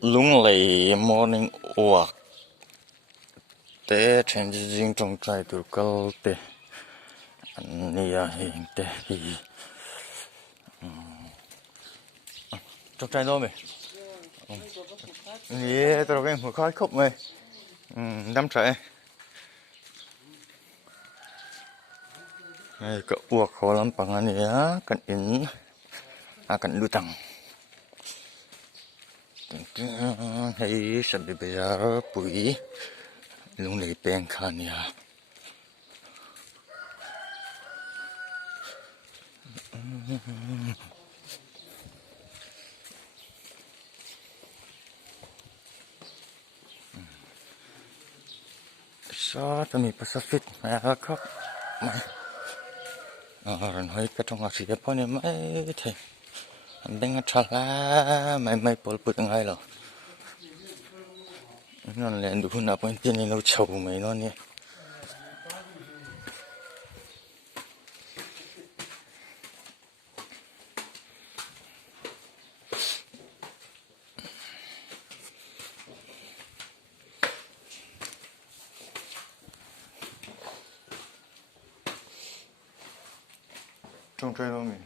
lung lầy morning walk té trên riêng trong trái từ câu té anh nia hiện té hi trong trái đó mày nia tao cái một khói khúc mày đâm trái này cái uộc khó lắm bằng anh nia cần in cần lưu tăng hay sẽ bị bây giờ bụi lung lầy bèn khăn nia sao tụi mình Pacific mày khóc mày rồi nói cái trong học sĩ cái này mấy thế anh đang trả lá mày bol bự ngay rồi nó lên được nào bên tiền này lâu chầu mày nó nè trong trái đó mày